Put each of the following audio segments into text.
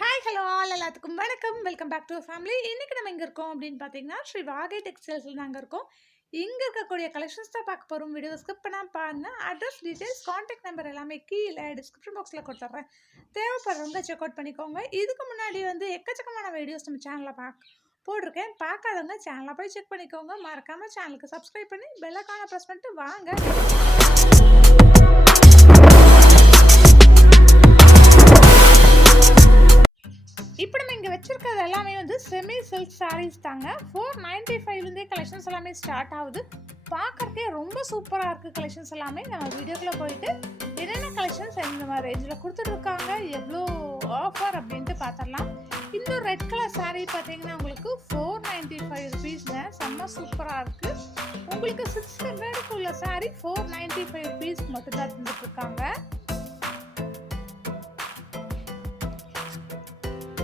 Hi hello all எல்லாத்துக்கும் வணக்கம். Welcome back to family. இன்றைக்கி நம்ம எங்கே இருக்கோம் அப்படின்னு பார்த்தீங்கன்னா ஸ்ரீ வாகை டெக்ஸ்டைல்ஸில் நாங்கள் இருக்கோம். இங்கே இருக்கக்கூடிய கலெக்ஷன்ஸ் தான் பார்க்க போகிறோம். வீடியோ ஸ்கிப் பண்ணால் பாருங்கள். அட்ரஸ் டீட்டெயில்ஸ் கான்டாக்ட் நம்பர் எல்லாமே கீழே டிஸ்கிரிப்ஷன் பாக்ஸில் கொடுத்துட்றேன். தேவைப்படுறவங்க செக் அவுட் பண்ணிக்கோங்க. இதுக்கு முன்னாடி எக்கச்சக்கமான வீடியோஸ் நம்ம சேனலில் போட்டிருக்கேன். பார்க்காதவங்க சேனலை போய் செக் பண்ணிக்கோங்க. மறக்காமல் சேனலுக்கு சப்ஸ்கிரைப் பண்ணி பெல் ஐகானை ப்ரெஸ் பண்ணிட்டு வாங்க. இப்போ நம்ம இங்கே வச்சிருக்கிறது எல்லாமே செமி சில்க் சாரீஸ் தாங்க. 495 கலெக்ஷன்ஸ் எல்லாமே ஸ்டார்ட் ஆகுது. பார்க்கறதுக்கே ரொம்ப சூப்பராக இருக்குது கலெக்ஷன்ஸ் எல்லாமே. நம்ம வீடியோக்குள்ளே போயிட்டு என்னென்ன கலெக்ஷன்ஸ் இந்த மாதிரி ரேஞ்சில் கொடுத்துட்ருக்காங்க, எவ்வளோ ஆஃபர் அப்படின்ட்டு பார்த்துடலாம். இந்த ரெட் கலர் சாரீ பார்த்தீங்கன்னா உங்களுக்கு 495 ருபீஸ்ங்க. செம்ம சூப்பராக இருக்குது. உங்களுக்கு 600 உள்ள சாரீ 495 ருபீஸ் மட்டும்தான் தந்துட்டுருக்காங்க.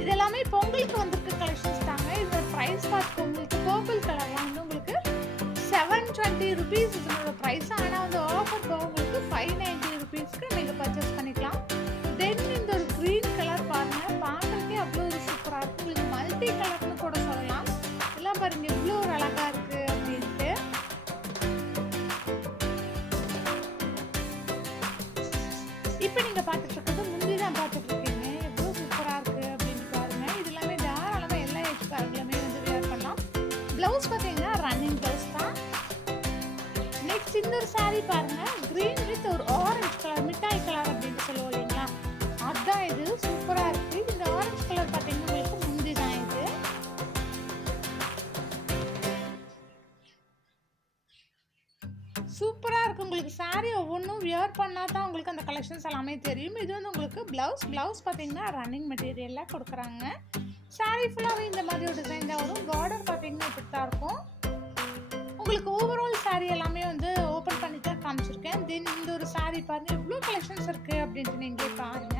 இது எல்லாமே பொங்கலுக்கு வந்திருக்க கலெக்ஷன்ஸ் தாங்க. இதோட ப்ரைஸ் பார்த்து உங்களுக்கு பர்பிள் கலர்லாம் உங்களுக்கு 720 ருபீஸ் இதனோட ப்ரைஸ். ஆனால் ஆஃபர் போக உங்களுக்கு 590 ருபீஸ்க்கு நீங்கள் பர்ச்சேஸ் பண்ணிக்கலாம். தென் இந்த ஒரு க்ரீன் கலர் பாருங்கள், பார்க்கறதுக்கே அவ்வளோ ஒரு சூப்பராக இருக்குது. உங்களுக்கு மல்டி கலர்னு கூட சொல்லலாம். எல்லாம் பாருங்கள் இவ்வளோ ஒரு அழகாக இருக்குது அப்படின்ட்டு. இப்போ நீங்கள் பார்த்துட்டு இருக்கிறது முந்தி தான் பார்த்துட்டு இருக்கீங்க. ப்ளவுஸ் பார்த்தீங்கன்னா ரன்னிங் ப்ளவுஸ் தான். நெக்ஸ்ட் இந்த ஒரு சாரீ பாருங்க, கிரீன் வித் ஒரு ஆரஞ்சு கலர், மிட்டாய் கலர் அப்படின்னு சொல்லுவோம் இல்லைங்களா, அதுதான் இது. சூப்பராக இருக்கு. இந்த ஆரஞ்சு கலர் பார்த்தீங்கன்னா உங்களுக்கு முந்தி தான் இது. சூப்பராக இருக்குது. உங்களுக்கு சாரீ ஒவ்வொன்றும் வியர் பண்ணால் தான் உங்களுக்கு அந்த கலெக்ஷன்ஸ் எல்லாமே தெரியும். இது உங்களுக்கு ப்ளவுஸ் பார்த்தீங்கன்னா ரன்னிங் மெட்டீரியலில் கொடுக்குறாங்க. சாரீ ஃபுல்லாகவே இந்த மாதிரி ஒரு டிசைன் தான் வரும். பார்டர் பார்த்தீங்கன்னா இப்படி தான் இருக்கும். உங்களுக்கு ஓவரால் சாரீ எல்லாமே ஓப்பன் பண்ணி தான் காமிச்சிருக்கேன். தென் இந்த ஒரு சாரீ பாருங்க, எவ்வளோ கலெக்ஷன்ஸ் இருக்குது அப்படின்ட்டு நீங்களே பாருங்க.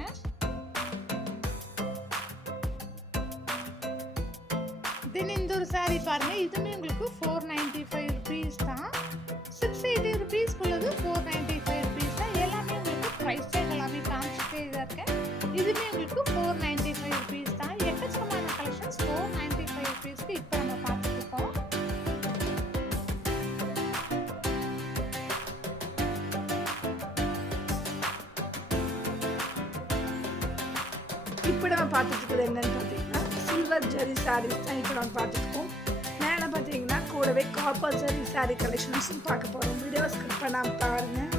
தென் இந்த ஒரு சாரீ பாருங்க, இதுவுமே உங்களுக்கு 495 ருபீஸ் தான். 680 ருபீஸ்க்குள்ளது 495 ருபீஸ் தான். எல்லாமே உங்களுக்கு ப்ரைஸ் டேக் எல்லாமே காமிச்சிட்டே தான் இருக்கேன். இதுவுமே உங்களுக்கு 495 ருபீஸ் தான். எக்கச்சக்கமான கலெக்ஷன்ஸ் 495 ருபீஸ்க்கு இப்போ நம்ம பார்த்துருக்கோம். இப்போ நம்ம பார்த்துட்டு இருக்கிறது என்னன்னு பார்த்தீங்கன்னா சில்வர் ஜரி சாரீஸ் தான் இப்போ நம்ம பார்த்துருக்கோம். மேலே பார்த்தீங்கன்னா கூடவே காப்பர் ஜரி சாரீ கலெக்ஷன்ஸும் பார்க்க போகிறோம். வீடியோ ஸ்கிப் பண்ணாமல் பாருங்கள்.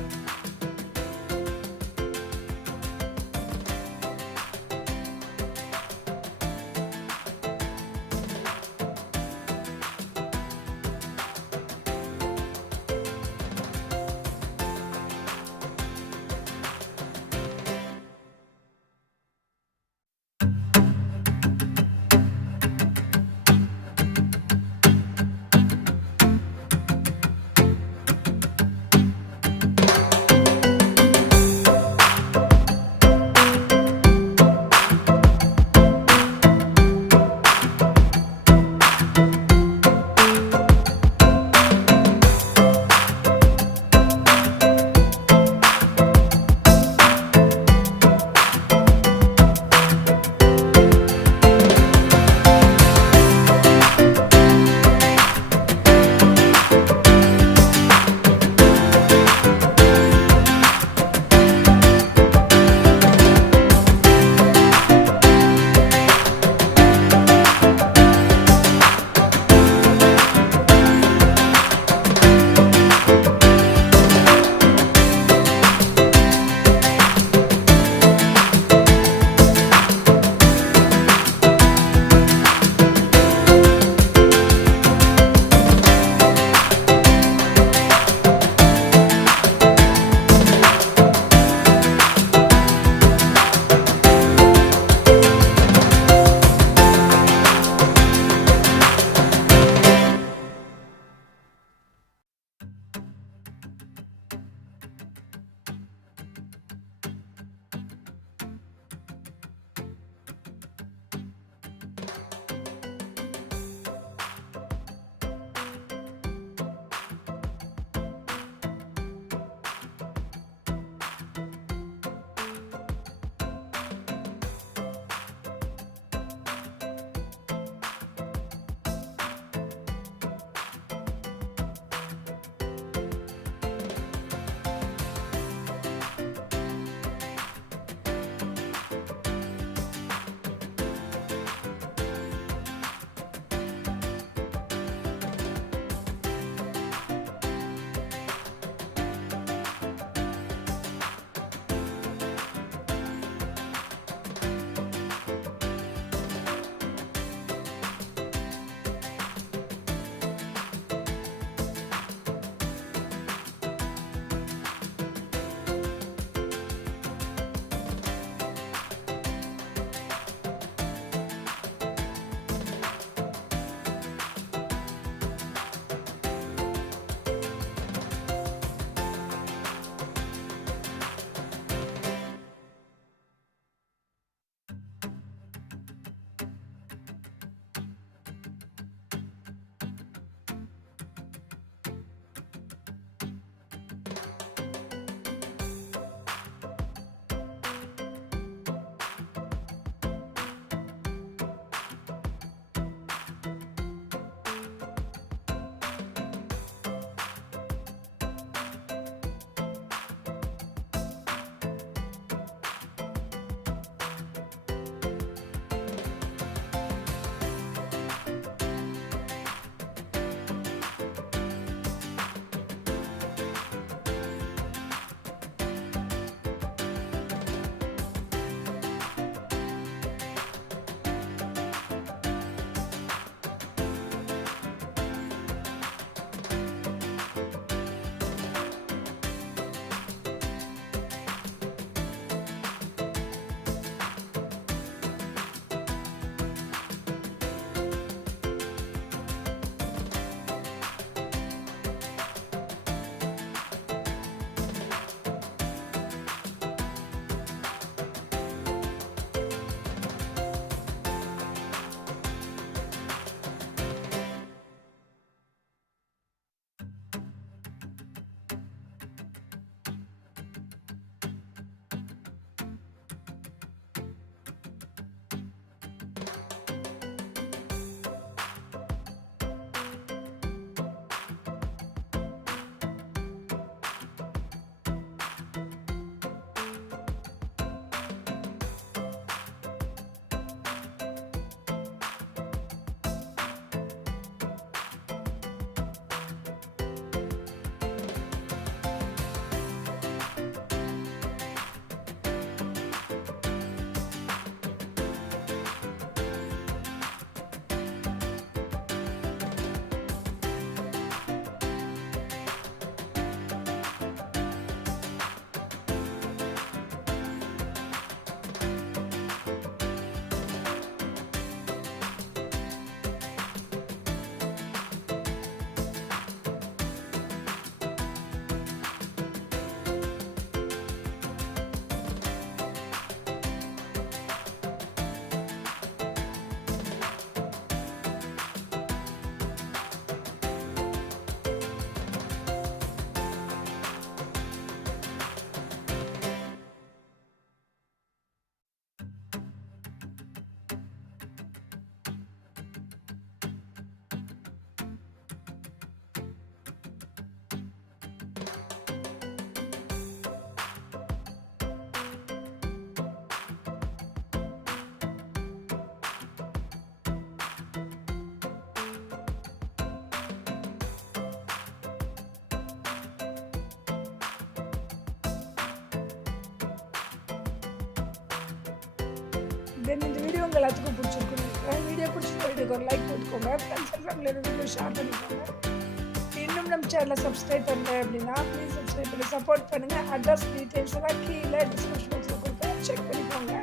தென் இந்த வீடியோ உங்கள் எல்லாத்துக்கும் பிடிச்சிருக்கணும். வீடியோ பிடிச்சிருக்க வீடியோக்கு ஒரு லைக் போட்டுக்கோங்க. ஃப்ரெண்ட்ஸ் அண்ட் ஃபேமிலியோட வீடியோ ஷேர் பண்ணிக்கோங்க. இன்னும் நம்ம சேனலை சப்ஸ்கிரைப் பண்ணல அப்படின்னா ப்ளீஸ் சப்ஸ்கிரைப் பண்ணி சப்போர்ட் பண்ணுங்கள். அட்ரஸ் டீட்டெயில்ஸ் எல்லாம் கீழே டிஸ்கிரிப்ஷன் பாக்ஸில் கொடுத்து செக் பண்ணிக்கோங்க.